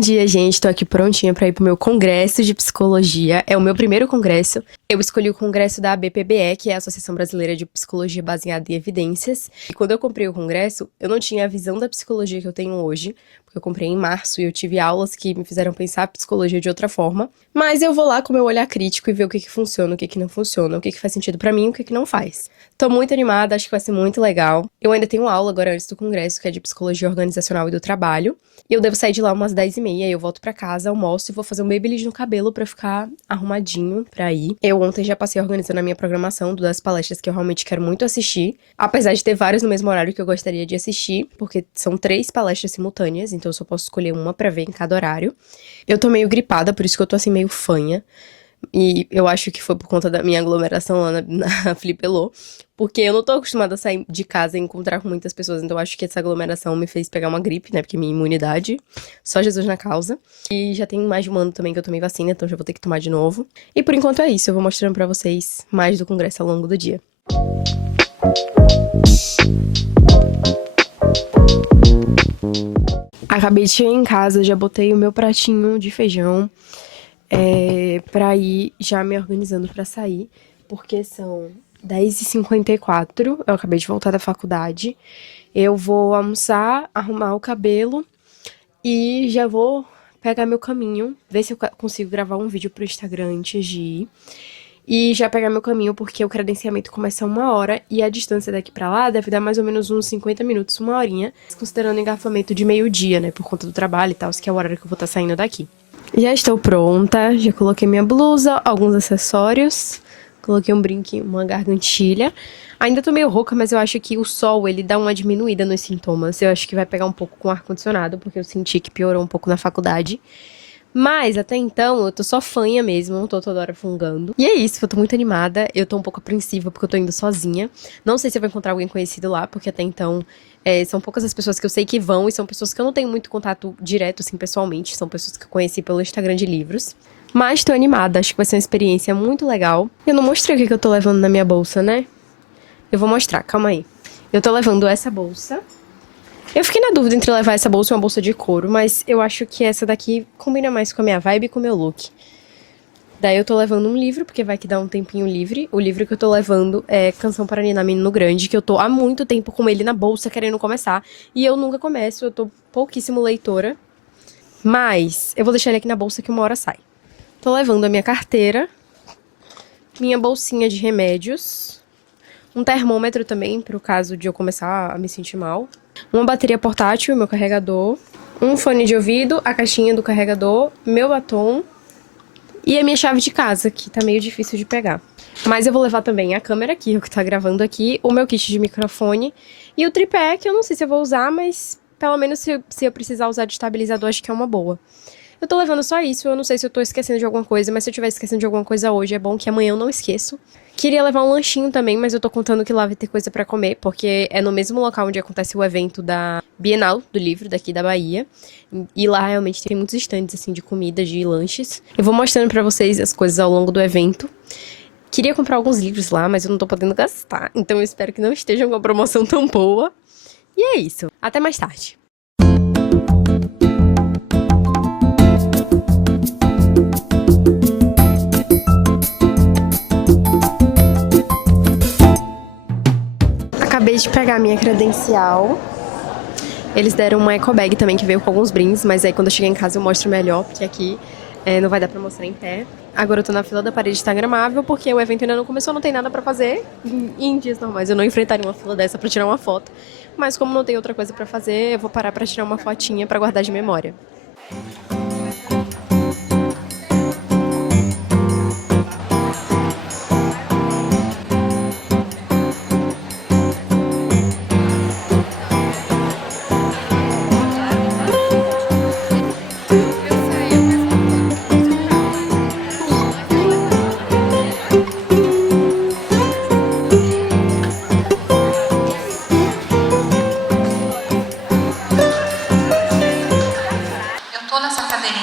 dia, gente. Tô aqui prontinha pra ir pro meu congresso de psicologia. É o meu primeiro congresso. Eu escolhi o congresso da ABPBE, que é a Associação Brasileira de Psicologia Baseada em Evidências. E quando eu comprei o congresso, eu não tinha a visão da psicologia que eu tenho hoje, porque eu comprei em março e eu tive aulas que me fizeram pensar a psicologia de outra forma. Mas eu vou lá com o meu olhar crítico e ver o que funciona, o que não funciona, o que faz sentido pra mim e o que não faz. Tô muito animada, acho que vai ser muito legal. Eu ainda tenho aula agora antes do congresso, que é de Psicologia Organizacional e do Trabalho. E eu devo sair de lá umas 10h30, eu volto pra casa, almoço e vou fazer um babyliss no cabelo pra ficar arrumadinho pra ir. Eu ontem já passei organizando a minha programação das palestras que eu realmente quero muito assistir. Apesar de ter várias no mesmo horário que eu gostaria de assistir, porque são 3 palestras simultâneas, então eu só posso escolher uma pra ver em cada horário. Eu tô meio gripada, por isso que eu tô assim meio fanha. E eu acho que foi por conta da minha aglomeração lá na Felipe Elô, porque eu não tô acostumada a sair de casa e encontrar com muitas pessoas, então eu acho que essa aglomeração me fez pegar uma gripe, né, porque minha imunidade, só Jesus na causa. E já tem mais de um ano também que eu tomei vacina, então já vou ter que tomar de novo. E por enquanto é isso, eu vou mostrando pra vocês mais do congresso ao longo do dia. Acabei de chegar em casa, já botei o meu pratinho de feijão pra ir já me organizando pra sair, porque são 10h54, eu acabei de voltar da faculdade. Eu vou almoçar, arrumar o cabelo e já vou pegar meu caminho, ver se eu consigo gravar um vídeo pro Instagram antes de ir. E já pegar meu caminho, porque o credenciamento começa 1h e a distância daqui pra lá deve dar mais ou menos uns 50 minutos, 1h, considerando o engarrafamento de meio-dia, né, por conta do trabalho e tal, que é o horário que eu vou estar saindo daqui. Já estou pronta, já coloquei minha blusa, alguns acessórios, coloquei um brinquinho, uma gargantilha. Ainda tô meio rouca, mas eu acho que o sol, ele dá uma diminuída nos sintomas. Eu acho que vai pegar um pouco com o ar-condicionado, porque eu senti que piorou um pouco na faculdade. Mas, até então, eu tô só fanha mesmo, não tô toda hora fungando. E é isso, eu tô muito animada, eu tô um pouco apreensiva porque eu tô indo sozinha. Não sei se eu vou encontrar alguém conhecido lá, porque até então são poucas as pessoas que eu sei que vão e são pessoas que eu não tenho muito contato direto, assim, pessoalmente. São pessoas que eu conheci pelo Instagram de livros. Mas tô animada, acho que vai ser uma experiência muito legal. Eu não mostrei o que eu tô levando na minha bolsa, né? Eu vou mostrar, calma aí. Eu tô levando essa bolsa. Eu fiquei na dúvida entre levar essa bolsa ou uma bolsa de couro, mas eu acho que essa daqui combina mais com a minha vibe e com o meu look. Daí eu tô levando um livro, porque vai que dá um tempinho livre. O livro que eu tô levando é Canção para Ninar Menino Grande, que eu tô há muito tempo com ele na bolsa querendo começar. E eu nunca começo, eu tô pouquíssimo leitora. Mas eu vou deixar ele aqui na bolsa que uma hora sai. Tô levando a minha carteira, minha bolsinha de remédios, um termômetro também, pro caso de eu começar a me sentir mal. Uma bateria portátil, meu carregador, um fone de ouvido, a caixinha do carregador, meu batom e a minha chave de casa, que tá meio difícil de pegar. Mas eu vou levar também a câmera aqui, o que tá gravando aqui, o meu kit de microfone e o tripé, que eu não sei se eu vou usar, mas pelo menos se eu precisar usar de estabilizador, acho que é uma boa. Eu tô levando só isso, eu não sei se eu tô esquecendo de alguma coisa, mas se eu estiver esquecendo de alguma coisa hoje, é bom que amanhã eu não esqueço. Queria levar um lanchinho também, mas eu tô contando que lá vai ter coisa pra comer, porque é no mesmo local onde acontece o evento da Bienal do Livro, daqui da Bahia. E lá realmente tem muitos estandes, assim, de comida, de lanches. Eu vou mostrando pra vocês as coisas ao longo do evento. Queria comprar alguns livros lá, mas eu não tô podendo gastar, então eu espero que não esteja com uma promoção tão boa. E é isso. Até mais tarde. Acabei de pegar a minha credencial. Eles deram uma eco bag também, que veio com alguns brindes, mas aí quando eu chegar em casa eu mostro melhor, porque aqui não vai dar pra mostrar em pé. Agora eu tô na fila da parede instagramável, porque o evento ainda não começou, não tem nada pra fazer. E em dias normais eu não enfrentaria uma fila dessa pra tirar uma foto. Mas como não tem outra coisa pra fazer, eu vou parar pra tirar uma fotinha pra guardar de memória.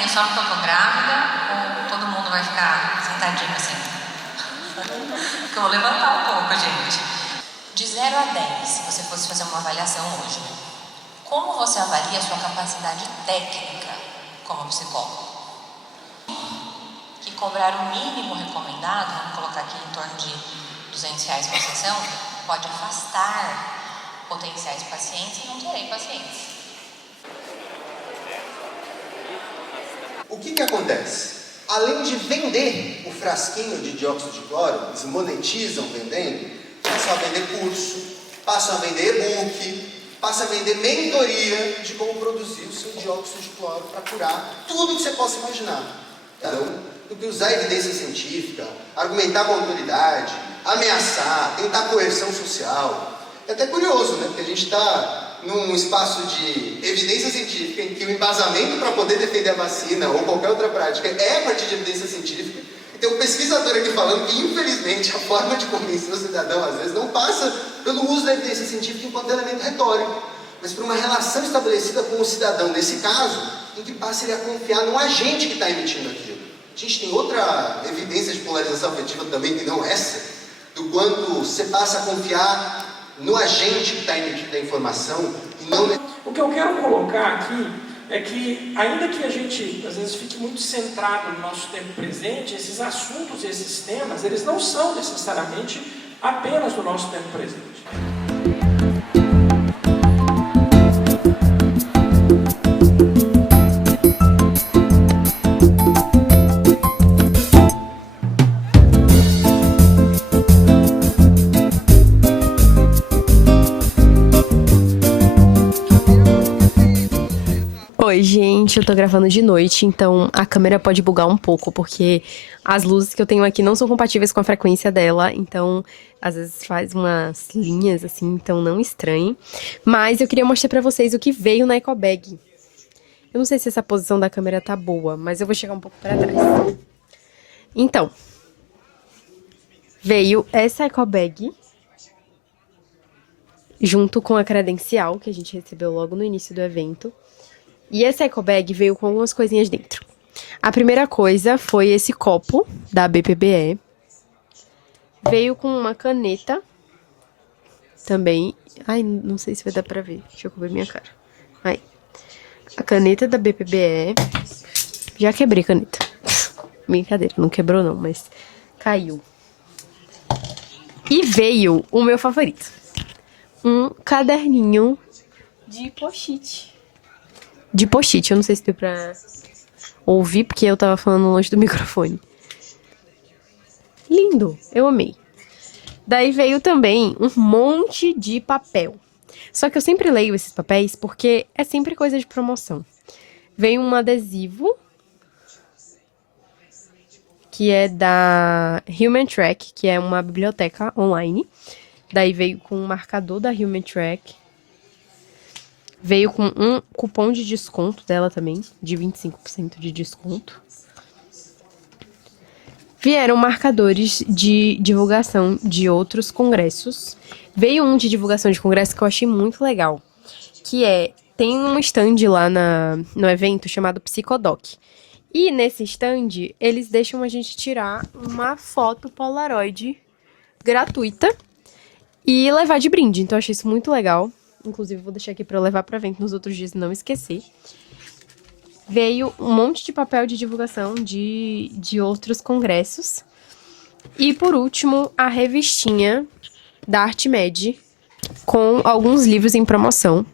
Só porque eu tô grávida ou todo mundo vai ficar sentadinho assim? Porque eu vou levantar um pouco, gente. De 0 a 10, se você fosse fazer uma avaliação hoje, como você avalia a sua capacidade técnica como psicólogo. Que cobrar o mínimo recomendado, vamos colocar aqui em torno de R$ 200 por sessão, pode afastar potenciais pacientes e não terei pacientes. O que acontece? Além de vender o frasquinho de dióxido de cloro, eles monetizam vendendo, passam a vender curso, passam a vender e-book, passam a vender mentoria de como produzir o seu dióxido de cloro para curar tudo que você possa imaginar. Então, do que usar evidência científica, argumentar com autoridade, ameaçar, tentar coerção social. É até curioso, né? Porque a gente está num espaço de evidência científica em que o embasamento para poder defender a vacina ou qualquer outra prática é a partir de evidência científica. E tem um pesquisador aqui falando que, infelizmente, a forma de convencer o cidadão, às vezes, não passa pelo uso da evidência científica enquanto elemento retórico, mas por uma relação estabelecida com o cidadão, nesse caso, em que passa ele a confiar no agente que está emitindo aquilo. A gente tem outra evidência de polarização afetiva também, que não essa, do quanto você passa a confiar no agente que está emitindo a informação e não... O que eu quero colocar aqui é que, ainda que a gente, às vezes, fique muito centrado no nosso tempo presente, esses assuntos, esses temas, eles não são necessariamente apenas do nosso tempo presente. Oi, gente, eu tô gravando de noite, então a câmera pode bugar um pouco, porque as luzes que eu tenho aqui não são compatíveis com a frequência dela, então às vezes faz umas linhas assim, então não estranhem. Mas eu queria mostrar pra vocês o que veio na ecobag. Eu não sei se essa posição da câmera tá boa, mas eu vou chegar um pouco pra trás. Então, veio essa ecobag junto com a credencial que a gente recebeu logo no início do evento. E essa ecobag veio com algumas coisinhas dentro. A primeira coisa foi esse copo da BPBE. Veio com uma caneta também. Ai, não sei se vai dar pra ver. Deixa eu cobrir minha cara. Aí. A caneta da BPBE. Já quebrei a caneta. Brincadeira, não quebrou não, mas caiu. E veio o meu favorito. Um caderninho de post-it. Eu não sei se deu pra ouvir, porque eu tava falando longe do microfone. Lindo, eu amei. Daí veio também um monte de papel. Só que eu sempre leio esses papéis porque é sempre coisa de promoção. Veio um adesivo, que é da Human Track, que é uma biblioteca online. Daí veio com um marcador da Human Track. Veio com um cupom de desconto dela também, de 25% de desconto. Vieram marcadores de divulgação de outros congressos. Veio um de divulgação de congresso que eu achei muito legal, que tem um stand lá no evento chamado Psicodoc. E nesse stand, eles deixam a gente tirar uma foto Polaroid gratuita e levar de brinde. Então eu achei isso muito legal. Inclusive, vou deixar aqui pra eu levar pra evento nos outros dias e não esquecer. Veio um monte de papel de divulgação de outros congressos. E, por último, a revistinha da ArtMed, com alguns livros em promoção.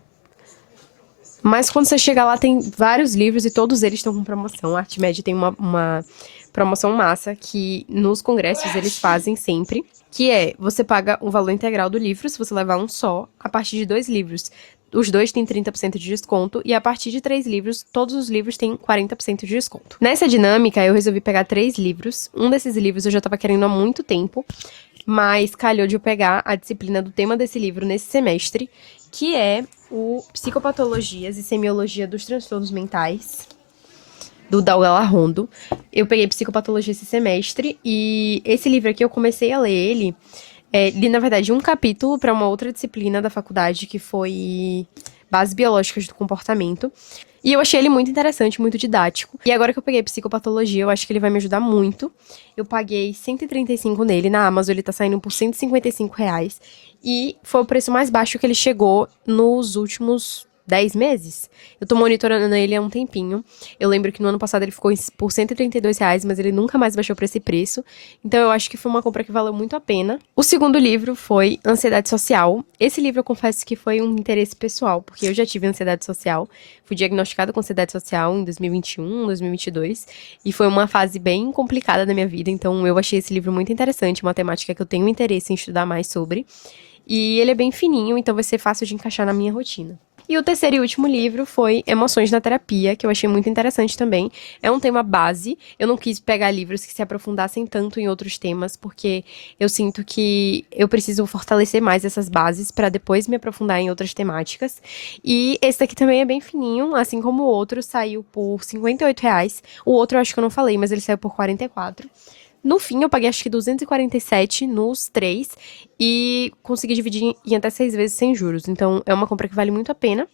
Mas quando você chega lá, tem vários livros e todos eles estão com promoção. A ArtMed tem uma promoção massa que nos congressos eles fazem sempre, que você paga o valor integral do livro se você levar um só, a partir de 2 livros. Os 2 têm 30% de desconto e a partir de 3 livros, todos os livros têm 40% de desconto. Nessa dinâmica, eu resolvi pegar 3 livros. Um desses livros eu já estava querendo há muito tempo, mas calhou de eu pegar a disciplina do tema desse livro nesse semestre, que é o Psicopatologias e Semiologia dos Transtornos Mentais, do Dalgala Rondo. Eu peguei psicopatologia esse semestre e esse livro aqui eu comecei a ler ele. Li, na verdade, um capítulo para uma outra disciplina da faculdade, que foi Bases Biológicas do Comportamento. E eu achei ele muito interessante, muito didático. E agora que eu peguei psicopatologia, eu acho que ele vai me ajudar muito. Eu paguei R$135 nele, na Amazon ele tá saindo por R$155. E foi o preço mais baixo que ele chegou nos últimos 10 meses? Eu tô monitorando ele há um tempinho. Eu lembro que no ano passado ele ficou por R$ 132, mas ele nunca mais baixou pra esse preço. Então eu acho que foi uma compra que valeu muito a pena. O segundo livro foi Ansiedade Social. Esse livro eu confesso que foi um interesse pessoal, porque eu já tive ansiedade social. Fui diagnosticada com ansiedade social em 2021, 2022. E foi uma fase bem complicada da minha vida. Então eu achei esse livro muito interessante, uma temática que eu tenho interesse em estudar mais sobre. E ele é bem fininho, então vai ser fácil de encaixar na minha rotina. E o terceiro e último livro foi Emoções na Terapia, que eu achei muito interessante também. É um tema base, eu não quis pegar livros que se aprofundassem tanto em outros temas, porque eu sinto que eu preciso fortalecer mais essas bases para depois me aprofundar em outras temáticas. E esse daqui também é bem fininho, assim como o outro, saiu por R$ 58. O outro eu acho que eu não falei, mas ele saiu por R$ 44. No fim, eu paguei acho que 247 nos três e consegui dividir em até 6 vezes sem juros. Então, é uma compra que vale muito a pena.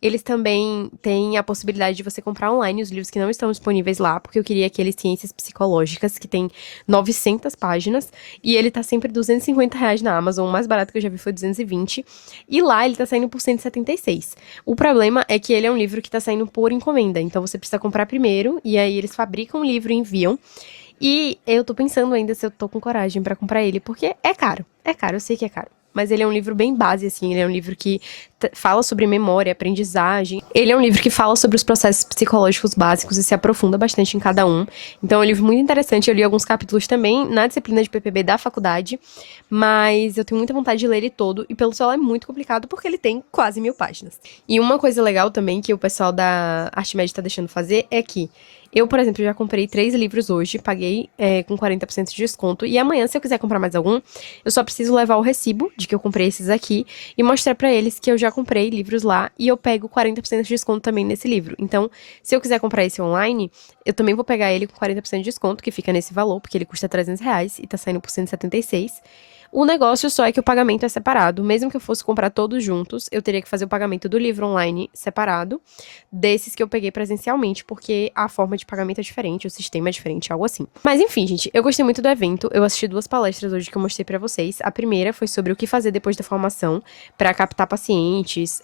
Eles também têm a possibilidade de você comprar online os livros que não estão disponíveis lá, porque eu queria aquele Ciências Psicológicas, que tem 900 páginas, e ele tá sempre R$ 250 na Amazon, o mais barato que eu já vi foi 220, e lá ele tá saindo por 176. O problema é que ele é um livro que tá saindo por encomenda, então você precisa comprar primeiro, e aí eles fabricam o livro e enviam. E eu tô pensando ainda se eu tô com coragem pra comprar ele, porque é caro. É caro, eu sei que é caro. Mas ele é um livro bem base, assim, ele é um livro que fala sobre memória, aprendizagem. Ele é um livro que fala sobre os processos psicológicos básicos e se aprofunda bastante em cada um. Então é um livro muito interessante, eu li alguns capítulos também na disciplina de PPB da faculdade, mas eu tenho muita vontade de ler ele todo, e pelo celular é muito complicado porque ele tem quase 1000 páginas. E uma coisa legal também que o pessoal da Artmed tá deixando fazer é que eu, por exemplo, já comprei 3 livros hoje, paguei com 40% de desconto. E amanhã, se eu quiser comprar mais algum, eu só preciso levar o recibo de que eu comprei esses aqui e mostrar pra eles que eu já comprei livros lá e eu pego 40% de desconto também nesse livro. Então, se eu quiser comprar esse online, eu também vou pegar ele com 40% de desconto, que fica nesse valor, porque ele custa R$ 300 e tá saindo por 176. O negócio só é que o pagamento é separado. Mesmo que eu fosse comprar todos juntos, eu teria que fazer o pagamento do livro online separado, desses que eu peguei presencialmente, porque a forma de pagamento é diferente, o sistema é diferente, algo assim. Mas enfim, gente, eu gostei muito do evento. Eu assisti 2 palestras hoje que eu mostrei pra vocês. A primeira foi sobre o que fazer depois da formação pra captar pacientes,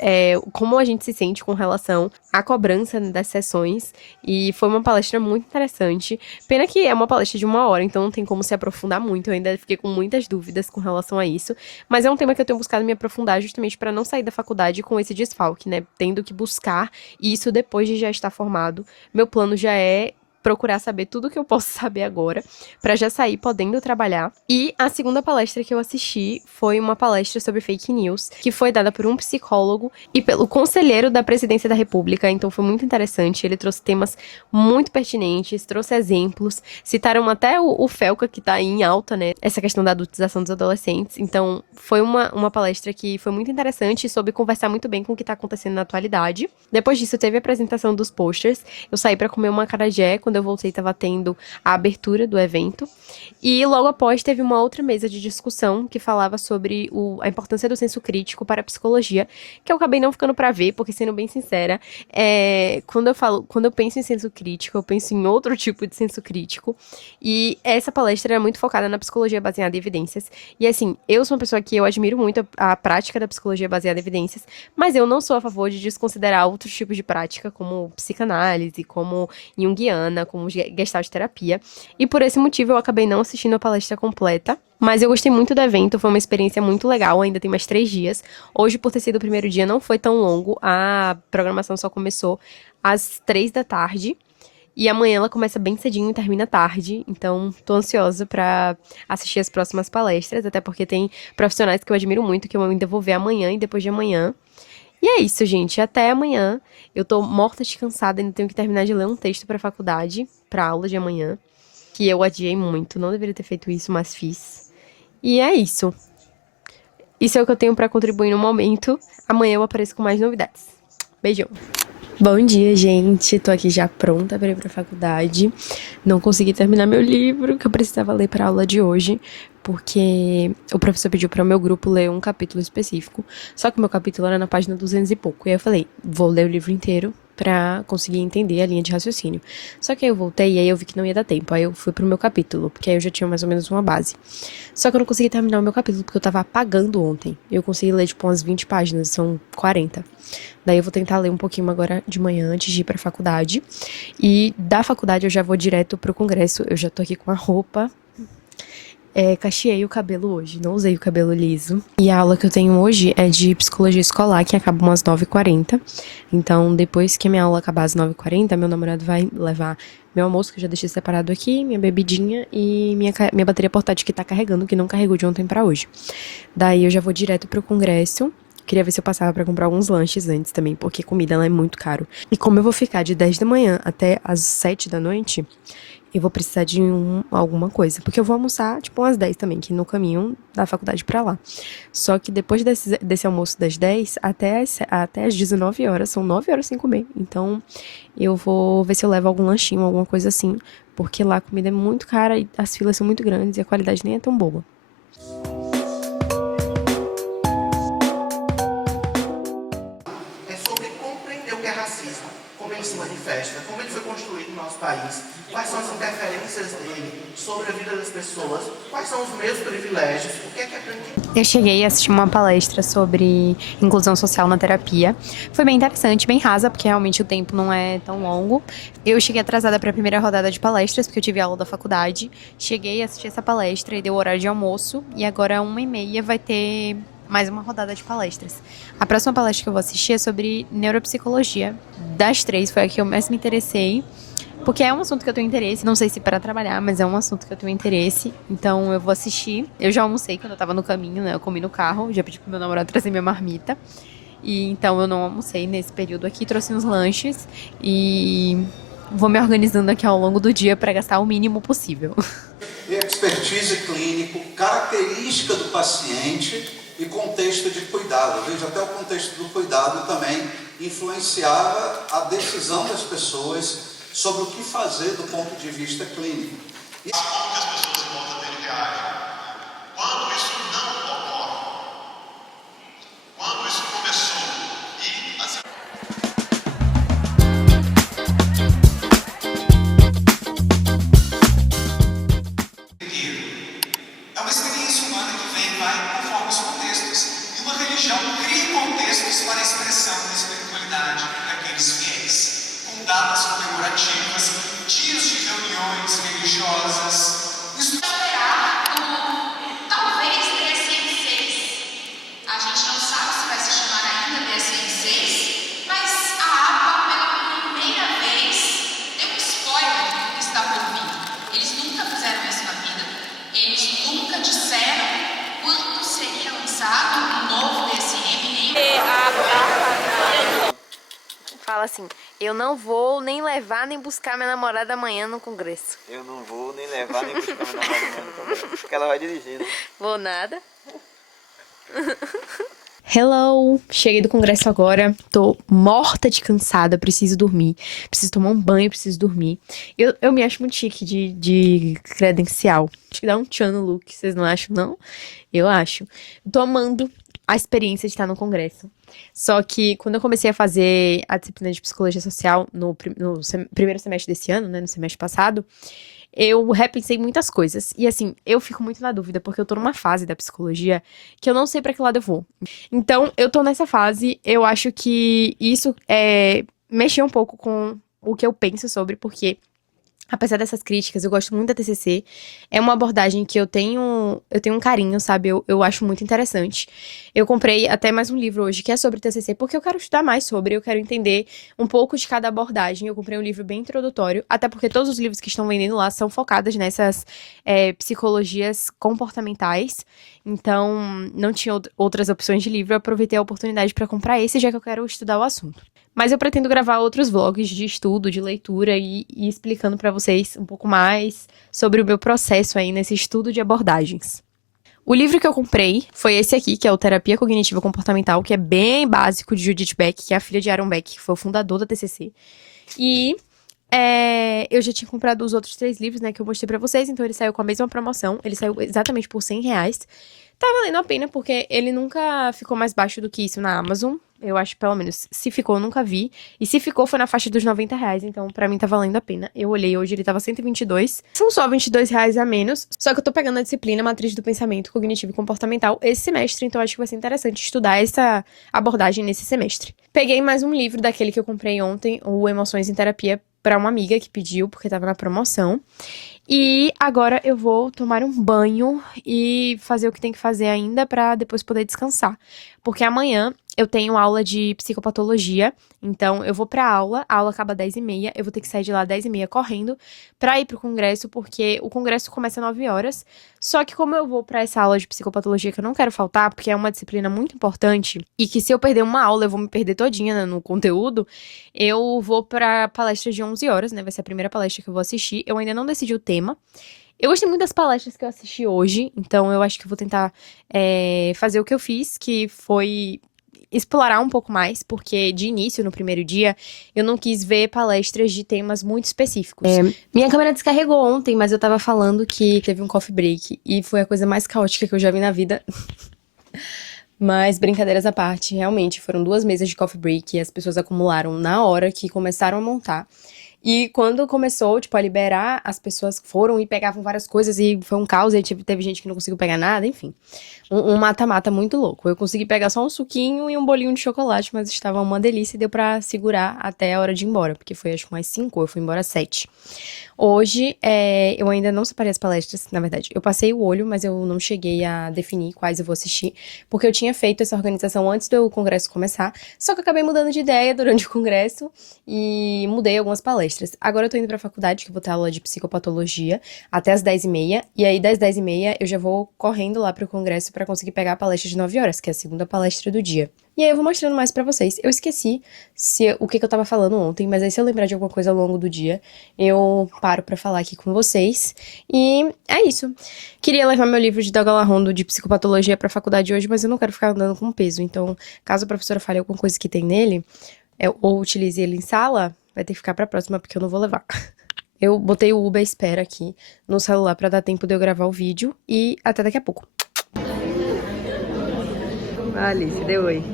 como a gente se sente com relação à cobrança das sessões. E foi uma palestra muito interessante. Pena que é uma palestra de 1 hora, então não tem como se aprofundar muito. Eu ainda fiquei com muitas dúvidas com relação a isso, mas é um tema que eu tenho buscado me aprofundar justamente para não sair da faculdade com esse desfalque, né? Tendo que buscar isso depois de já estar formado. Meu plano já é procurar saber tudo o que eu posso saber agora, para já sair podendo trabalhar. E a segunda palestra que eu assisti foi uma palestra sobre fake news, que foi dada por um psicólogo e pelo conselheiro da Presidência da República, então foi muito interessante. Ele trouxe temas muito pertinentes, trouxe exemplos, citaram até o Felca, que tá aí em alta, né, essa questão da adultização dos adolescentes. Então foi uma palestra que foi muito interessante e soube conversar muito bem com o que tá acontecendo na atualidade. Depois disso, teve a apresentação dos posters. Eu saí para comer uma acarajé. Quando eu voltei, estava tendo a abertura do evento. E logo após, teve uma outra mesa de discussão que falava sobre a importância do senso crítico para a psicologia, que eu acabei não ficando para ver, porque, sendo bem sincera, quando eu penso em senso crítico, eu penso em outro tipo de senso crítico. E essa palestra era muito focada na psicologia baseada em evidências. E assim, eu sou uma pessoa que eu admiro muito a prática da psicologia baseada em evidências, mas eu não sou a favor de desconsiderar outros tipos de prática, como psicanálise, como junguiana, como gestalt terapia, e por esse motivo eu acabei não assistindo a palestra completa, mas eu gostei muito do evento, foi uma experiência muito legal. Ainda tem mais 3 dias, hoje, por ter sido o primeiro dia, não foi tão longo, a programação só começou às 3 da tarde, e amanhã ela começa bem cedinho e termina tarde, então tô ansiosa pra assistir as próximas palestras, até porque tem profissionais que eu admiro muito, que eu ainda vou ver amanhã e depois de amanhã. E é isso, gente. Até amanhã. Eu tô morta de cansada, ainda tenho que terminar de ler um texto pra faculdade, pra aula de amanhã, que eu adiei muito. Não deveria ter feito isso, mas fiz. E é isso. Isso é o que eu tenho pra contribuir no momento. Amanhã eu apareço com mais novidades. Beijão. Bom dia, gente. Tô aqui já pronta pra ir pra faculdade. Não consegui terminar meu livro, que eu precisava ler pra aula de hoje, porque o professor pediu para o meu grupo ler um capítulo específico, só que o meu capítulo era na página 200 e pouco. E aí eu falei, vou ler o livro inteiro pra conseguir entender a linha de raciocínio. Só que aí eu voltei e aí eu vi que não ia dar tempo. Aí eu fui pro meu capítulo, porque aí eu já tinha mais ou menos uma base. Só que eu não consegui terminar o meu capítulo, porque eu tava apagando ontem. Eu consegui ler, tipo, umas 20 páginas, são 40. Daí eu vou tentar ler um pouquinho agora de manhã, antes de ir pra faculdade. E da faculdade eu já vou direto pro congresso. Eu já tô aqui com a roupa. Cacheei o cabelo hoje, não usei o cabelo liso. E a aula que eu tenho hoje é de psicologia escolar, que acaba umas 9h40. Então, depois que a minha aula acabar às 9h40, meu namorado vai levar meu almoço, que eu já deixei separado aqui, minha bebidinha e minha bateria portátil que tá carregando, que não carregou de ontem pra hoje. Daí eu já vou direto pro congresso. Queria ver se eu passava pra comprar alguns lanches antes também, porque comida lá é muito caro. E como eu vou ficar de 10 da manhã até as 7 da noite, eu vou precisar de alguma coisa. Porque eu vou almoçar, tipo, umas 10 também, que no caminho da faculdade pra lá. Só que depois desse almoço das 10 até as 19 horas, são 9 horas sem comer. Então, eu vou ver se eu levo algum lanchinho, alguma coisa assim. Porque lá a comida é muito cara e as filas são muito grandes e a qualidade nem é tão boa. É sobre compreender o que é racismo, como ele se manifesta, como ele foi construído no nosso país, quais são as interferências dele sobre a vida das pessoas, quais são os meus privilégios, o que é branquitude. Eu cheguei a assistir uma palestra sobre inclusão social na terapia. Foi bem interessante, bem rasa, porque realmente o tempo não é tão longo. Eu cheguei atrasada para a primeira rodada de palestras, porque eu tive aula da faculdade. Cheguei a assistir essa palestra e deu horário de almoço. E agora, 1h30, vai ter mais uma rodada de palestras. A próxima palestra que eu vou assistir é sobre neuropsicologia. Das 3, foi a que eu mais me interessei. Porque é um assunto que eu tenho interesse, não sei se para trabalhar, mas é um assunto que eu tenho interesse, então eu vou assistir. Eu já almocei quando eu tava no caminho, né, eu comi no carro, já pedi pro meu namorado trazer minha marmita, e então eu não almocei nesse período aqui, trouxe uns lanches e vou me organizando aqui ao longo do dia para gastar o mínimo possível. Expertise clínico, característica do paciente e contexto de cuidado. Veja, até o contexto do cuidado também influenciava a decisão das pessoas sobre o que fazer do ponto de vista clínico. Como que as pessoas em volta dele reagem? Quando isso não ocorre? Quando isso começou? E assim... É uma experiência humana que vem e vai conforme os contextos. E uma religião cria contextos para a expressão da espiritualidade daqueles fiéis. Com datas comemorativas, dias de reuniões religiosas. Isso Talvez DSM-6. A gente não sabe se vai se chamar ainda DSM-6, mas a APA, pela primeira vez, deu um spoiler do que está por vir. Eles nunca fizeram isso na vida. Eles nunca disseram quando seria lançado um novo DSM. Fala assim, eu não vou nem levar nem buscar minha namorada amanhã no congresso. Eu não vou nem levar nem buscar minha namorada amanhã no congresso, porque ela vai dirigindo. Vou nada. Hello! Cheguei do congresso agora, tô morta de cansada, preciso dormir. Preciso tomar um banho, preciso dormir. Eu me acho muito chique de credencial. Acho que dá um tchan no look, vocês não acham, não? Eu acho. Eu tô amando a experiência de estar no congresso. Só que quando eu comecei a fazer a disciplina de psicologia social no primeiro semestre desse ano, né, no semestre passado, eu repensei muitas coisas. E assim, eu fico muito na dúvida, porque eu tô numa fase da psicologia que eu não sei pra que lado eu vou. Então, eu tô nessa fase, eu acho que isso mexeu um pouco com o que eu penso sobre, porque apesar dessas críticas, eu gosto muito da TCC. É uma abordagem que eu tenho um carinho, sabe? Eu acho muito interessante. Eu comprei até mais um livro hoje que é sobre TCC, porque eu quero estudar mais sobre, eu quero entender um pouco de cada abordagem. Eu comprei um livro bem introdutório, até porque todos os livros que estão vendendo lá são focados nessas psicologias comportamentais. Então, não tinha outras opções de livro. Eu aproveitei a oportunidade para comprar esse, já que eu quero estudar o assunto. Mas eu pretendo gravar outros vlogs de estudo, de leitura e explicando para vocês um pouco mais sobre o meu processo aí nesse estudo de abordagens. O livro que eu comprei foi esse aqui, que é o Terapia Cognitiva Comportamental, que é bem básico, de Judith Beck, que é a filha de Aaron Beck, que foi o fundador da TCC. E eu já tinha comprado os outros 3 livros, né, que eu mostrei pra vocês, então ele saiu com a mesma promoção, ele saiu exatamente por R$100. Tá valendo a pena, porque ele nunca ficou mais baixo do que isso na Amazon. Eu acho, pelo menos, se ficou, eu nunca vi. E se ficou, foi na faixa dos R$ 90. Então, pra mim, tá valendo a pena. Eu olhei hoje, ele tava 122. São só R$ 22 a menos. Só que eu tô pegando a disciplina Matriz do Pensamento Cognitivo e Comportamental esse semestre. Então, acho que vai ser interessante estudar essa abordagem nesse semestre. Peguei mais um livro daquele que eu comprei ontem, o Emoções em Terapia, pra uma amiga que pediu, porque tava na promoção. E agora eu vou tomar um banho e fazer o que tem que fazer ainda pra depois poder descansar. Porque amanhã eu tenho aula de psicopatologia, então eu vou pra aula, a aula acaba 10h30, eu vou ter que sair de lá 10h30 correndo pra ir pro congresso, porque o congresso começa às 9 horas. Só que como eu vou pra essa aula de psicopatologia que eu não quero faltar, porque é uma disciplina muito importante, e que se eu perder uma aula eu vou me perder todinha, né, no conteúdo, eu vou pra palestra de 11 horas, né, vai ser a primeira palestra que eu vou assistir. Eu ainda não decidi o tema. Eu gostei muito das palestras que eu assisti hoje, então eu acho que eu vou tentar fazer o que eu fiz, que foi explorar um pouco mais, porque de início, no primeiro dia, eu não quis ver palestras de temas muito específicos. Minha câmera descarregou ontem, mas eu tava falando que teve um coffee break, e foi a coisa mais caótica que eu já vi na vida. Mas, brincadeiras à parte, realmente, foram 2 mesas de coffee break e as pessoas acumularam na hora que começaram a montar. E quando começou, tipo, a liberar, as pessoas foram e pegavam várias coisas e foi um caos, e teve gente que não conseguiu pegar nada, enfim. Um mata-mata muito louco. Eu consegui pegar só um suquinho e um bolinho de chocolate, mas estava uma delícia e deu pra segurar até a hora de ir embora, porque foi acho que mais 5, eu fui embora às 7. Hoje, eu ainda não separei as palestras, na verdade. Eu passei o olho, mas eu não cheguei a definir quais eu vou assistir, porque eu tinha feito essa organização antes do congresso começar, só que eu acabei mudando de ideia durante o congresso e mudei algumas palestras. Agora eu tô indo pra faculdade, que eu vou ter aula de psicopatologia até às 10h30, e aí das 10h30 eu já vou correndo lá pro congresso pra conseguir pegar a palestra de 9 horas, que é a segunda palestra do dia. E aí eu vou mostrando mais pra vocês. Eu esqueci o que eu tava falando ontem, mas aí se eu lembrar de alguma coisa ao longo do dia, eu paro pra falar aqui com vocês. E é isso. Queria levar meu livro de Doga Larrondo de psicopatologia pra faculdade hoje, mas eu não quero ficar andando com peso. Então, caso a professora fale alguma coisa que tem nele, ou utilize ele em sala, vai ter que ficar pra próxima, porque eu não vou levar. Eu botei o Uber Espera aqui no celular pra dar tempo de eu gravar o vídeo. E até daqui a pouco. Alice, deu oi.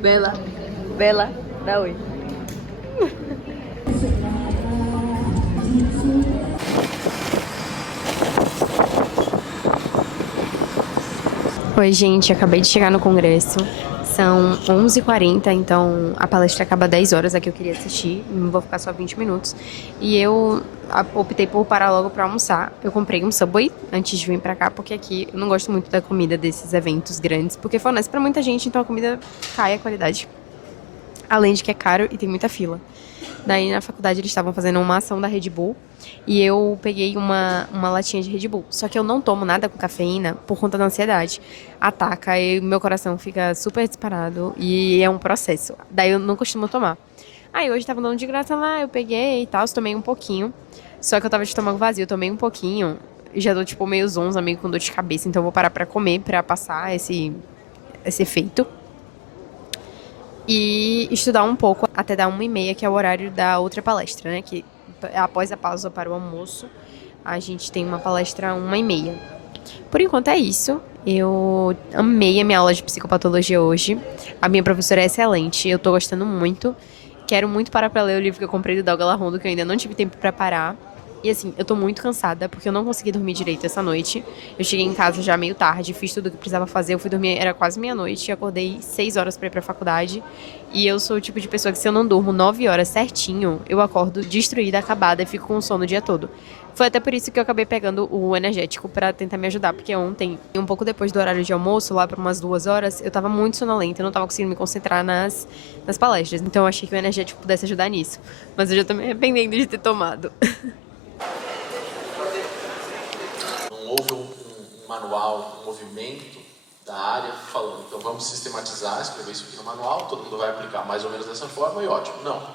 Bela, Bela, dá oi. Oi, gente, acabei de chegar no congresso. São 11h40, então a palestra acaba 10 horas, a que eu queria assistir. Vou ficar só 20 minutos. E eu optei por parar logo pra almoçar. Eu comprei um Subway antes de vir pra cá, porque aqui eu não gosto muito da comida desses eventos grandes, porque fornece pra muita gente, então a comida cai a qualidade. Além de que é caro e tem muita fila. Daí na faculdade eles estavam fazendo uma ação da Red Bull e eu peguei uma latinha de Red Bull. Só que eu não tomo nada com cafeína por conta da ansiedade. Ataca e meu coração fica super disparado e é um processo. Daí eu não costumo tomar. Aí hoje tava dando de graça lá, eu peguei e tal, tomei um pouquinho. Só que eu tava de estômago vazio, eu tomei um pouquinho e já tô tipo meio zonza, meio com dor de cabeça. Então eu vou parar pra comer, pra passar esse efeito. E estudar um pouco até dar 1h30, que é o horário da outra palestra, né? Que após a pausa para o almoço, a gente tem uma palestra 1h30. Por enquanto é isso. Eu amei a minha aula de psicopatologia hoje. A minha professora é excelente, eu tô gostando muito. Quero muito parar pra ler o livro que eu comprei do Doga Larrondo, que eu ainda não tive tempo pra parar. E assim, eu tô muito cansada, porque eu não consegui dormir direito essa noite. Eu cheguei em casa já meio tarde, fiz tudo o que precisava fazer. Eu fui dormir, era quase meia-noite, acordei 6 horas pra ir pra faculdade. E eu sou o tipo de pessoa que se eu não durmo 9 horas certinho, eu acordo destruída, acabada e fico com sono o dia todo. Foi até por isso que eu acabei pegando o energético pra tentar me ajudar, porque ontem, um pouco depois do horário de almoço, lá por umas 2 horas, eu tava muito sonolenta, eu não tava conseguindo me concentrar nas palestras. Então eu achei que o energético pudesse ajudar nisso. Mas eu já tô me arrependendo de ter tomado. Não houve um manual, um movimento da área falando, então vamos sistematizar, escrever isso aqui no manual, todo mundo vai aplicar mais ou menos dessa forma e ótimo. Não.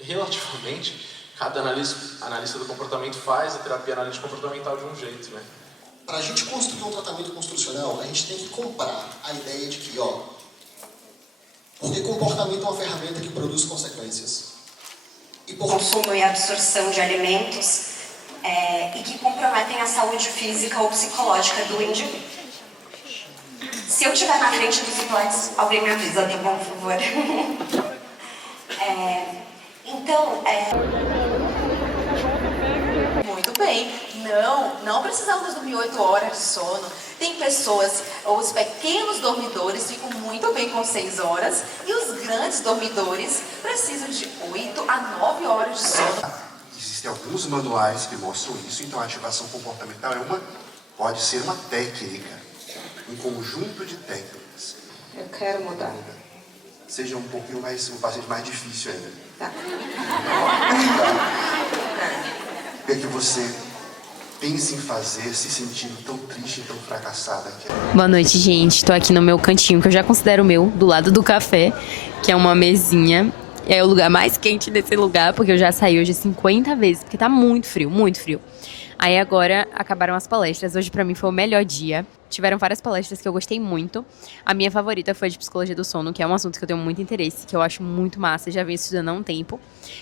Relativamente, cada analista do comportamento faz a terapia analítica comportamental de um jeito, né? Para a gente construir um tratamento construcional, a gente tem que comprar a ideia de que, porque comportamento é uma ferramenta que produz consequências. Consumo e absorção de alimentos e que comprometem a saúde física ou psicológica do indivíduo. Se eu estiver na frente dos slides, alguém me avisa, tá bom, por favor? Muito bem, não precisamos dormir 8 horas de sono. Tem pessoas, os pequenos dormidores ficam muito bem com 6 horas e os grandes dormidores precisam de 8 a 9 horas de sono. Existem alguns manuais que mostram isso, então a ativação comportamental pode ser uma técnica, um conjunto de técnicas. Eu quero mudar. Seja um pouquinho mais, um paciente mais difícil ainda. Tá. O que é que você pensa em fazer se sentindo tão triste e tão fracassada? Boa noite, gente. Tô aqui no meu cantinho, que eu já considero meu, do lado do café, que é uma mesinha. É o lugar mais quente desse lugar, porque eu já saí hoje 50 vezes, porque tá muito frio, muito frio. Aí agora acabaram as palestras. Hoje pra mim foi o melhor dia. Tiveram várias palestras que eu gostei muito. A minha favorita foi de psicologia do sono, que é um assunto que eu tenho muito interesse, que eu acho muito massa, já venho estudando há um tempo.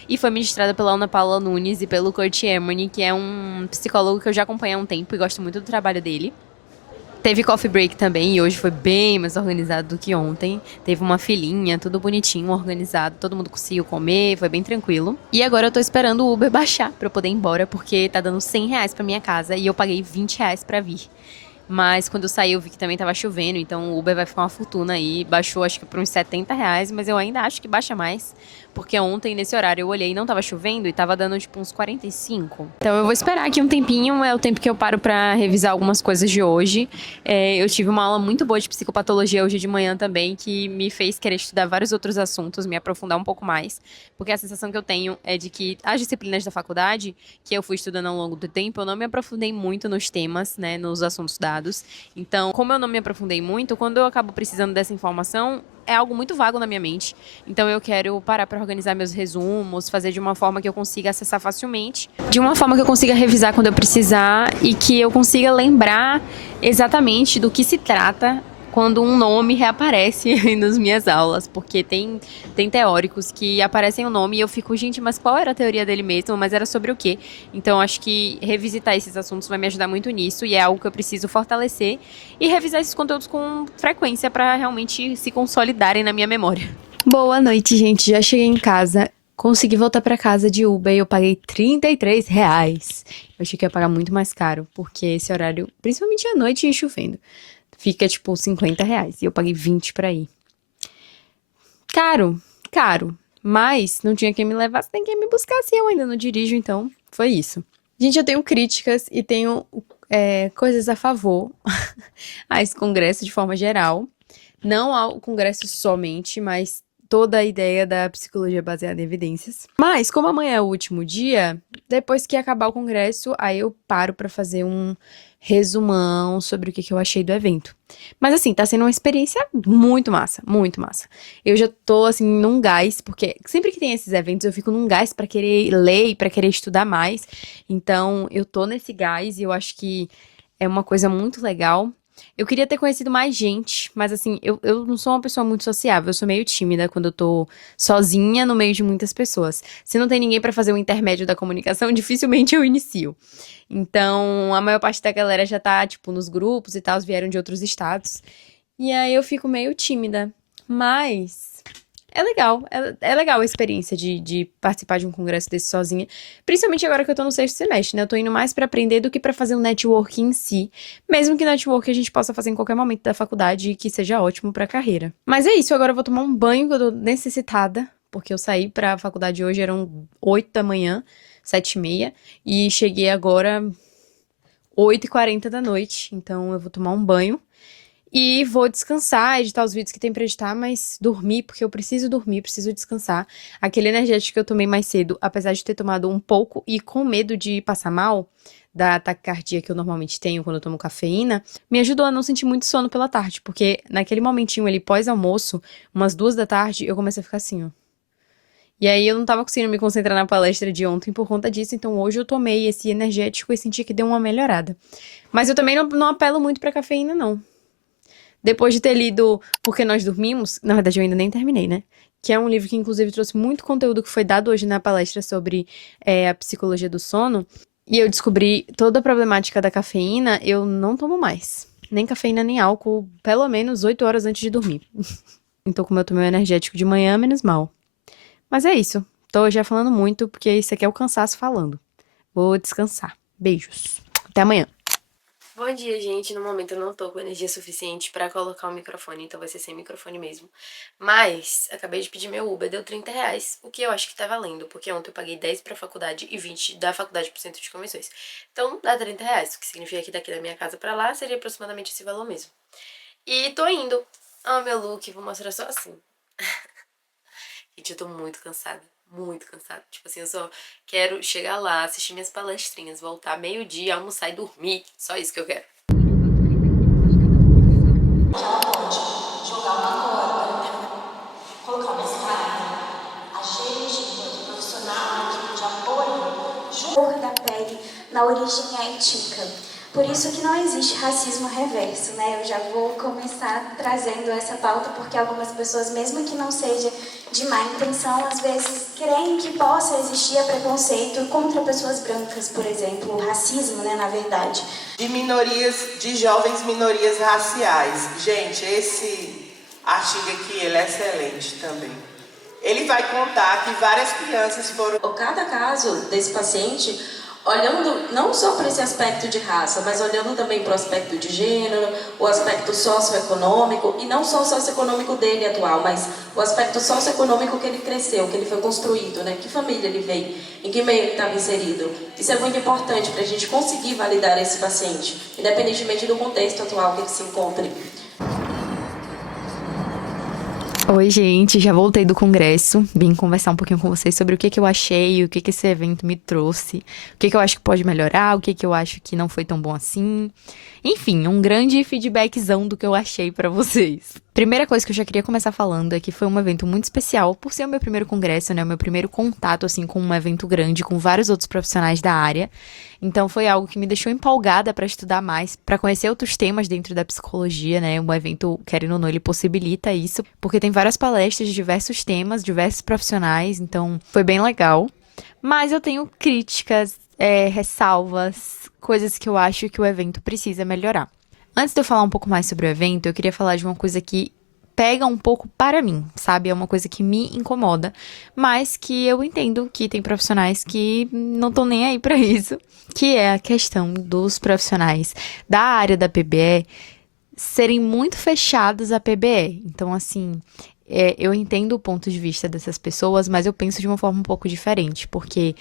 E foi ministrada pela Ana Paula Nunes e pelo Kurt Emony, que é um psicólogo que eu já acompanho há um tempo e gosto muito do trabalho dele. Teve coffee break também, e hoje foi bem mais organizado do que ontem. Teve uma filinha, tudo bonitinho, organizado, todo mundo conseguiu comer, foi bem tranquilo. E agora eu tô esperando o Uber baixar pra eu poder ir embora, porque tá dando R$100 pra minha casa e eu paguei R$20 pra vir. Mas quando eu saí eu vi que também tava chovendo, então o Uber vai ficar uma fortuna aí. Baixou acho que por uns R$70, mas eu ainda acho que baixa mais. Porque ontem, nesse horário, eu olhei e não tava chovendo e tava dando tipo uns 45. Então eu vou esperar aqui um tempinho, é o tempo que eu paro pra revisar algumas coisas de hoje. Eu tive uma aula muito boa de psicopatologia hoje de manhã também, que me fez querer estudar vários outros assuntos, me aprofundar um pouco mais. Porque a sensação que eu tenho é de que as disciplinas da faculdade, que eu fui estudando ao longo do tempo, eu não me aprofundei muito nos temas, né, nos assuntos dados. Então, como eu não me aprofundei muito, quando eu acabo precisando dessa informação, é algo muito vago na minha mente. Então eu quero parar para organizar meus resumos, fazer de uma forma que eu consiga acessar facilmente, de uma forma que eu consiga revisar quando eu precisar e que eu consiga lembrar exatamente do que se trata quando um nome reaparece nas minhas aulas, porque tem teóricos que aparecem o nome e eu fico, gente, mas qual era a teoria dele mesmo? Mas era sobre o quê? Então, acho que revisitar esses assuntos vai me ajudar muito nisso e é algo que eu preciso fortalecer e revisar esses conteúdos com frequência para realmente se consolidarem na minha memória. Boa noite, gente. Já cheguei em casa. Consegui voltar pra casa de Uber e eu paguei R$33. Eu achei que ia pagar muito mais caro, porque esse horário, principalmente à noite e chovendo, fica tipo R$50 e eu paguei 20 pra ir. Caro, mas não tinha quem me levasse, nem quem me buscasse, eu ainda não dirijo, então foi isso. Gente, eu tenho críticas e tenho coisas a favor a esse congresso de forma geral. Não ao congresso somente, mas toda a ideia da psicologia baseada em evidências. Mas, como amanhã é o último dia, depois que acabar o congresso, aí eu paro pra fazer um resumão sobre o que eu achei do evento. Mas assim, tá sendo uma experiência muito massa, muito massa. Eu já tô assim num gás, porque sempre que tem esses eventos eu fico num gás pra querer ler e pra querer estudar mais. Então, eu tô nesse gás e eu acho que é uma coisa muito legal. Eu queria ter conhecido mais gente, mas assim, eu não sou uma pessoa muito sociável, eu sou meio tímida quando eu tô sozinha no meio de muitas pessoas. Se não tem ninguém pra fazer o intermédio da comunicação, dificilmente eu inicio. Então, a maior parte da galera já tá, tipo, nos grupos e tal, vieram de outros estados. E aí eu fico meio tímida, mas é legal, é legal a experiência de participar de um congresso desse sozinha, principalmente agora que eu tô no 6º semestre, né? Eu tô indo mais pra aprender do que pra fazer um network em si, mesmo que network a gente possa fazer em qualquer momento da faculdade e que seja ótimo pra carreira. Mas é isso, agora eu vou tomar um banho que eu tô necessitada, porque eu saí pra faculdade hoje, eram 8 da manhã, 7h30, e cheguei agora 8h40 da noite, então eu vou tomar um banho. E vou descansar, editar os vídeos que tem pra editar, mas dormir, porque eu preciso dormir, preciso descansar. Aquele energético que eu tomei mais cedo, apesar de ter tomado um pouco e com medo de passar mal, da taquicardia que eu normalmente tenho quando eu tomo cafeína, me ajudou a não sentir muito sono pela tarde, porque naquele momentinho ali pós-almoço, umas 2 da tarde, eu comecei a ficar assim, ó. E aí eu não tava conseguindo me concentrar na palestra de ontem por conta disso, então hoje eu tomei esse energético e senti que deu uma melhorada. Mas eu também não apelo muito pra cafeína, não. Depois de ter lido Porque Nós Dormimos, na verdade eu ainda nem terminei, né? Que é um livro que inclusive trouxe muito conteúdo que foi dado hoje na palestra sobre a psicologia do sono. e eu descobri toda a problemática da cafeína, eu não tomo mais. Nem cafeína, nem álcool, pelo menos 8 horas antes de dormir. Então, como eu tomei um energético de manhã, menos mal. Mas é isso. Tô já falando muito, porque isso aqui é o cansaço falando. Vou descansar. Beijos. Até amanhã. Bom dia, gente. No momento eu não tô com energia suficiente pra colocar o microfone, então vai ser sem microfone mesmo. Mas, acabei de pedir meu Uber, deu R$30, o que eu acho que tá valendo, porque ontem eu paguei 10 pra faculdade e 20 da faculdade por centro de convenções. Então, dá R$30, o que significa que daqui da minha casa pra lá seria aproximadamente esse valor mesmo. E tô indo. Ah, meu look, vou mostrar só assim. Gente, eu tô muito cansada. Muito cansada. Tipo assim, eu só quero chegar lá, assistir minhas palestrinhas, voltar meio-dia, almoçar e dormir. Só isso que eu quero. Ela pode jogar uma corda, colocar uma escada. A gente, enquanto profissional, equipe de apoio, cor da pele na origem étnica. Por isso que não existe racismo reverso, né? Eu já vou começar trazendo essa pauta porque algumas pessoas, mesmo que não seja de má intenção, às vezes creem que possa existir preconceito contra pessoas brancas, por exemplo, o racismo, né, na verdade. De minorias, de jovens minorias raciais. Gente, esse artigo aqui, ele é excelente também. Ele vai contar que várias crianças foram... Cada caso desse paciente, olhando não só para esse aspecto de raça, mas olhando também para o aspecto de gênero, o aspecto socioeconômico, e não só o socioeconômico dele atual, mas o aspecto socioeconômico que ele cresceu, que ele foi construído, né? Que família ele veio, em que meio ele estava inserido. Isso é muito importante para a gente conseguir validar esse paciente, independentemente do contexto atual que ele se encontre. Oi, gente, já voltei do congresso, vim conversar um pouquinho com vocês sobre o que eu achei, o que esse evento me trouxe, o que eu acho que pode melhorar, o que eu acho que não foi tão bom assim. Enfim, um grande feedbackzão do que eu achei pra vocês. Primeira coisa que eu já queria começar falando é que foi um evento muito especial, por ser o meu primeiro congresso, né, o meu primeiro contato, assim, com um evento grande, com vários outros profissionais da área. Então foi algo que me deixou empolgada para estudar mais, para conhecer outros temas dentro da psicologia, né? O evento, querendo ou não, ele possibilita isso, porque tem várias palestras de diversos temas, diversos profissionais, então foi bem legal. Mas eu tenho críticas, ressalvas, coisas que eu acho que o evento precisa melhorar. Antes de eu falar um pouco mais sobre o evento, eu queria falar de uma coisa que pega um pouco para mim, sabe? É uma coisa que me incomoda, mas que eu entendo que tem profissionais que não estão nem aí para isso, que é a questão dos profissionais da área da PBE serem muito fechados à PBE. Então, assim, eu entendo o ponto de vista dessas pessoas, mas eu penso de uma forma um pouco diferente, porque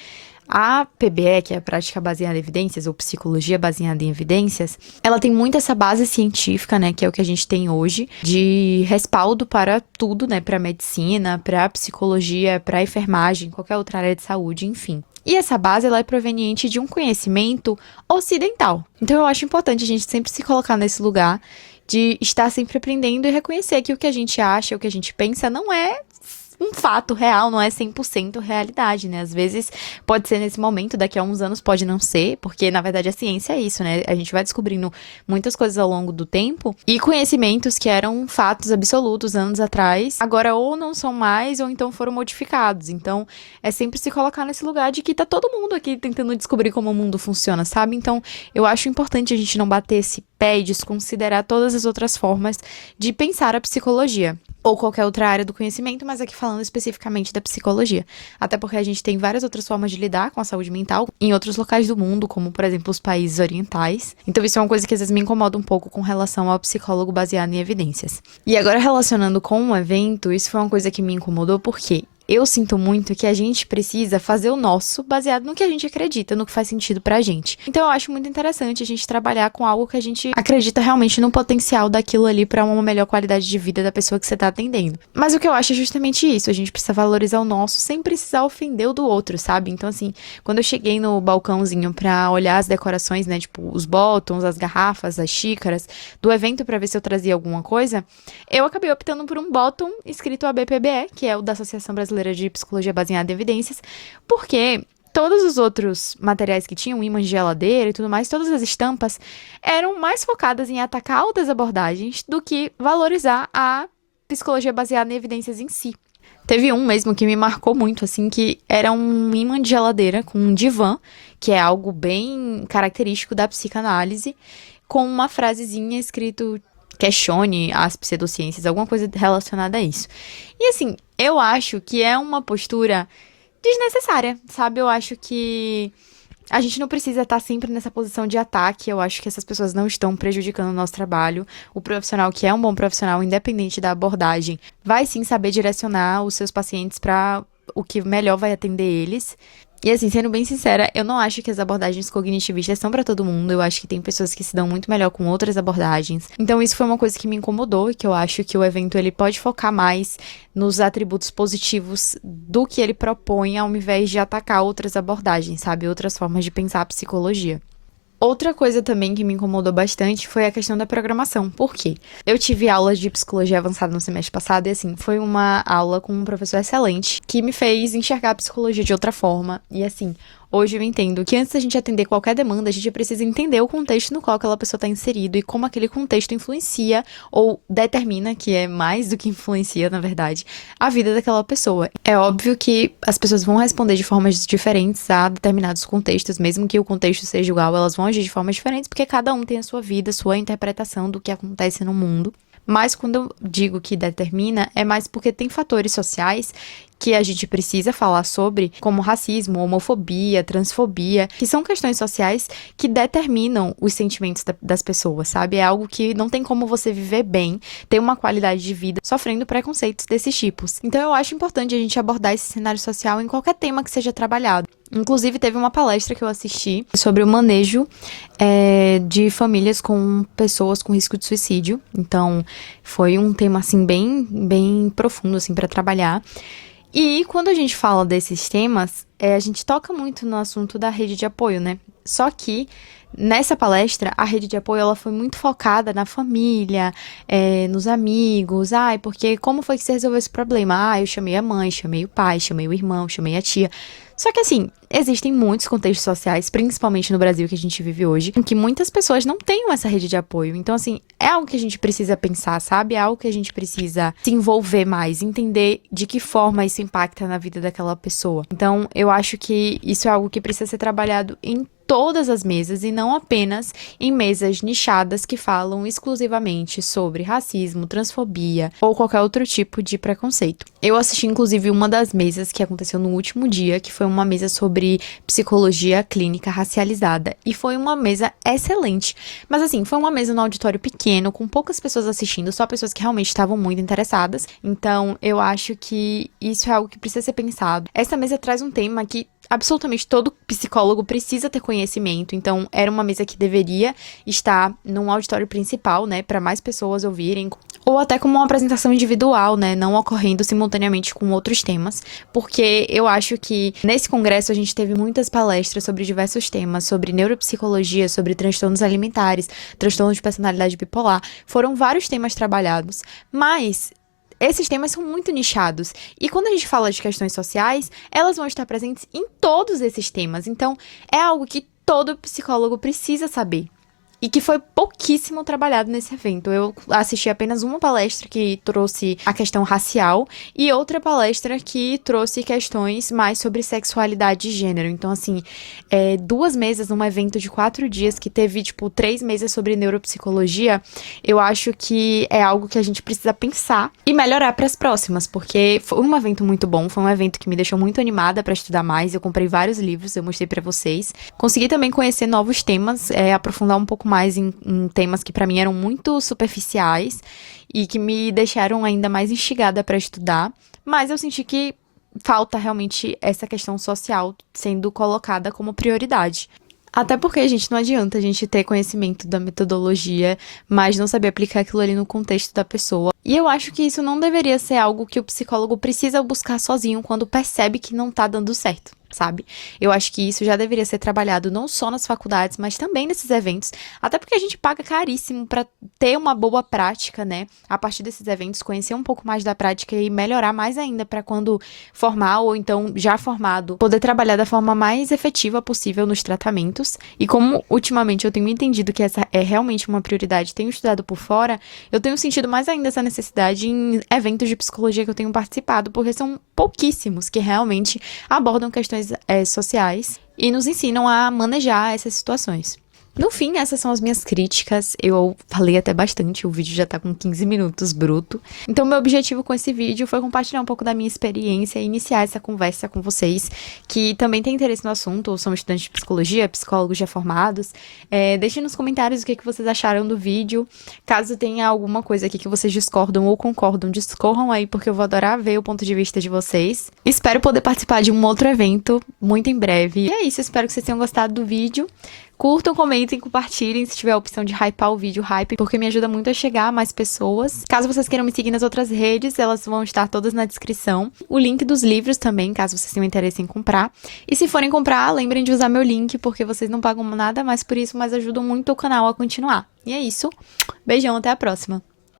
a PBE, que é a prática baseada em evidências, ou psicologia baseada em evidências, ela tem muito essa base científica, né, que é o que a gente tem hoje, de respaldo para tudo, né, para medicina, para psicologia, para enfermagem, qualquer outra área de saúde, enfim. E essa base, ela é proveniente de um conhecimento ocidental. Então, eu acho importante a gente sempre se colocar nesse lugar de estar sempre aprendendo e reconhecer que o que a gente acha, o que a gente pensa, não é um fato real, não é 100% realidade, né? Às vezes pode ser nesse momento, daqui a uns anos pode não ser, porque na verdade a ciência é isso, né? A gente vai descobrindo muitas coisas ao longo do tempo e conhecimentos que eram fatos absolutos anos atrás, agora ou não são mais ou então foram modificados. Então é sempre se colocar nesse lugar de que tá todo mundo aqui tentando descobrir como o mundo funciona, sabe? Então eu acho importante a gente não bater esse pé e desconsiderar todas as outras formas de pensar a psicologia ou qualquer outra área do conhecimento, mas aqui falando especificamente da psicologia. Até porque a gente tem várias outras formas de lidar com a saúde mental em outros locais do mundo, como, por exemplo, os países orientais. Então, isso é uma coisa que às vezes me incomoda um pouco com relação ao psicólogo baseado em evidências. E agora, relacionando com o evento, isso foi uma coisa que me incomodou porque eu sinto muito que a gente precisa fazer o nosso baseado no que a gente acredita, no que faz sentido pra gente. Então eu acho muito interessante a gente trabalhar com algo que a gente acredita realmente no potencial daquilo ali pra uma melhor qualidade de vida da pessoa que você tá atendendo. Mas o que eu acho é justamente isso, a gente precisa valorizar o nosso sem precisar ofender o do outro, sabe? Então assim, quando eu cheguei no balcãozinho pra olhar as decorações, né, tipo os bottoms, as garrafas, as xícaras do evento pra ver se eu trazia alguma coisa, eu acabei optando por um bottom escrito ABPBE, que é o da Associação Brasileira de Psicologia Baseada em Evidências, porque todos os outros materiais que tinham, ímãs de geladeira e tudo mais, todas as estampas eram mais focadas em atacar altas abordagens do que valorizar a psicologia baseada em evidências em si. Teve um mesmo que me marcou muito, assim, que era um imã de geladeira com um divã, que é algo bem característico da psicanálise, com uma frasezinha escrito questione as pseudociências, alguma coisa relacionada a isso. E assim, eu acho que é uma postura desnecessária, sabe? Eu acho que a gente não precisa estar sempre nessa posição de ataque. Eu acho que essas pessoas não estão prejudicando o nosso trabalho. O profissional que é um bom profissional, independente da abordagem, vai sim saber direcionar os seus pacientes para o que melhor vai atender eles. E assim, sendo bem sincera, eu não acho que as abordagens cognitivistas são para todo mundo. Eu acho que tem pessoas que se dão muito melhor com outras abordagens. Então isso foi uma coisa que me incomodou e que eu acho que o evento ele pode focar mais nos atributos positivos do que ele propõe, ao invés de atacar outras abordagens, sabe? Outras formas de pensar a psicologia. Outra coisa também que me incomodou bastante foi a questão da programação. Por quê? Eu tive aulas de psicologia avançada no semestre passado e, assim, foi uma aula com um professor excelente que me fez enxergar a psicologia de outra forma. E, assim, hoje eu entendo que antes da gente atender qualquer demanda, a gente precisa entender o contexto no qual aquela pessoa está inserido e como aquele contexto influencia ou determina, que é mais do que influencia, na verdade, a vida daquela pessoa. É óbvio que as pessoas vão responder de formas diferentes a determinados contextos, mesmo que o contexto seja igual, elas vão agir de formas diferentes, porque cada um tem a sua vida, sua interpretação do que acontece no mundo. Mas quando eu digo que determina, é mais porque tem fatores sociais que a gente precisa falar sobre, como racismo, homofobia, transfobia, que são questões sociais que determinam os sentimentos das pessoas, sabe? É algo que não tem como você viver bem, ter uma qualidade de vida sofrendo preconceitos desses tipos. Então eu acho importante a gente abordar esse cenário social em qualquer tema que seja trabalhado. Inclusive, teve uma palestra que eu assisti sobre o manejo de famílias com pessoas com risco de suicídio. Então, foi um tema, assim, bem profundo, assim, para trabalhar. E quando a gente fala desses temas, a gente toca muito no assunto da rede de apoio, né? Só que nessa palestra, a rede de apoio ela foi muito focada na família, nos amigos. Porque como foi que você resolveu esse problema? Eu chamei a mãe, chamei o pai, chamei o irmão, chamei a tia. Só que assim, existem muitos contextos sociais, principalmente no Brasil que a gente vive hoje, em que muitas pessoas não têm essa rede de apoio. Então assim, é algo que a gente precisa pensar, sabe? É algo que a gente precisa se envolver mais, entender de que forma isso impacta na vida daquela pessoa. Então eu acho que isso é algo que precisa ser trabalhado em todas as mesas e não apenas em mesas nichadas que falam exclusivamente sobre racismo, transfobia ou qualquer outro tipo de preconceito. Eu assisti inclusive uma das mesas que aconteceu no último dia, que foi uma mesa sobre psicologia clínica racializada, e foi uma mesa excelente. Mas assim, foi uma mesa no auditório pequeno, com poucas pessoas assistindo, só pessoas que realmente estavam muito interessadas. Então eu acho que isso é algo que precisa ser pensado. Essa mesa traz um tema que absolutamente todo psicólogo precisa ter conhecimento, então era uma mesa que deveria estar num auditório principal, né, para mais pessoas ouvirem, ou até como uma apresentação individual, né, não ocorrendo simultaneamente com outros temas, porque eu acho que nesse congresso a gente teve muitas palestras sobre diversos temas, sobre neuropsicologia, sobre transtornos alimentares, transtornos de personalidade bipolar, foram vários temas trabalhados, mas esses temas são muito nichados. E quando a gente fala de questões sociais, elas vão estar presentes em todos esses temas. Então, é algo que todo psicólogo precisa saber. E que foi pouquíssimo trabalhado nesse evento. Eu assisti apenas uma palestra que trouxe a questão racial e outra palestra que trouxe questões mais sobre sexualidade e gênero. Então, assim, 2 mesas num evento de 4 dias que teve, 3 mesas sobre neuropsicologia, eu acho que é algo que a gente precisa pensar e melhorar para as próximas, porque foi um evento muito bom, foi um evento que me deixou muito animada para estudar mais. Eu comprei vários livros, eu mostrei para vocês. Consegui também conhecer novos temas, aprofundar um pouco mais em temas que para mim eram muito superficiais e que me deixaram ainda mais instigada para estudar, mas eu senti que falta realmente essa questão social sendo colocada como prioridade. Até porque, gente, não adianta a gente ter conhecimento da metodologia, mas não saber aplicar aquilo ali no contexto da pessoa. E eu acho que isso não deveria ser algo que o psicólogo precisa buscar sozinho quando percebe que não tá dando certo. sabe? Eu acho que isso já deveria ser trabalhado não só nas faculdades, mas também nesses eventos, até porque a gente paga caríssimo para ter uma boa prática, né? A partir desses eventos, conhecer um pouco mais da prática e melhorar mais ainda para quando formar ou então já formado, poder trabalhar da forma mais efetiva possível nos tratamentos. E como ultimamente eu tenho entendido que essa é realmente uma prioridade, tenho estudado por fora, eu tenho sentido mais ainda essa necessidade em eventos de psicologia que eu tenho participado, porque são pouquíssimos que realmente abordam questões sociais e nos ensinam a manejar essas situações. No fim, essas são as minhas críticas. Eu falei até bastante, o vídeo já tá com 15 minutos bruto. Então, meu objetivo com esse vídeo foi compartilhar um pouco da minha experiência e iniciar essa conversa com vocês que também têm interesse no assunto, ou são estudantes de psicologia, psicólogos já formados. Deixem nos comentários o que vocês acharam do vídeo. Caso tenha alguma coisa aqui que vocês discordam ou concordam, discorram aí, porque eu vou adorar ver o ponto de vista de vocês. Espero poder participar de um outro evento muito em breve. E é isso, espero que vocês tenham gostado do vídeo. Curtam, comentem, compartilhem se tiver a opção de hypar o vídeo, hype, porque me ajuda muito a chegar a mais pessoas. Caso vocês queiram me seguir nas outras redes, elas vão estar todas na descrição. O link dos livros também, caso vocês tenham interesse em comprar. E se forem comprar, lembrem de usar meu link, porque vocês não pagam nada mais por isso, mas ajudam muito o canal a continuar. E é isso. Beijão, até a próxima.